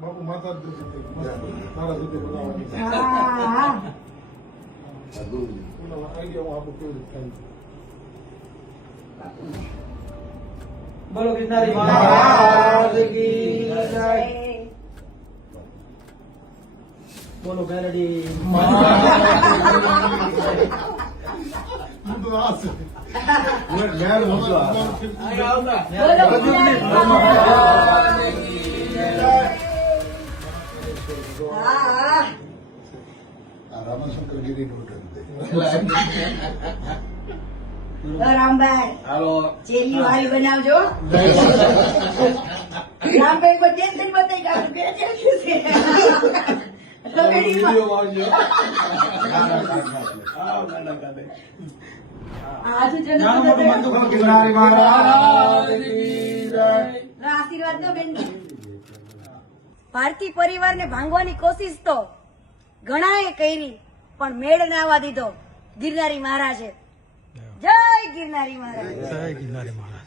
બાપુ માતા જ તારા સુધી બનાવવાની છે. આઈડિયા હું આપું કેવી રીતે થાય. બોલો ગિરનારી મહારાજ કી જય. બોલો ગેરડી હું તો આ છે. મેર મોટો આ. રામશંકર ગીરી રામભાઈ હાલો ચેલી વાળી બનાવજો. રામભાઈ કોઈ ટેન્શન બતાવી કાઢો બે ચેલી છે. વિડિયો આવજો ગિરનારી મહારાજ કી જય. આશીર્વાદ દો બેન. ભારતી પરિવારને ભાંગવાની કોશિશ તો ઘણાએ કરી પણ મેળ ના આવવા દીધો ગિરનારી મહારાજે. જય ગિરનારી મહારાજ. જય ગિરનારી મહારાજ.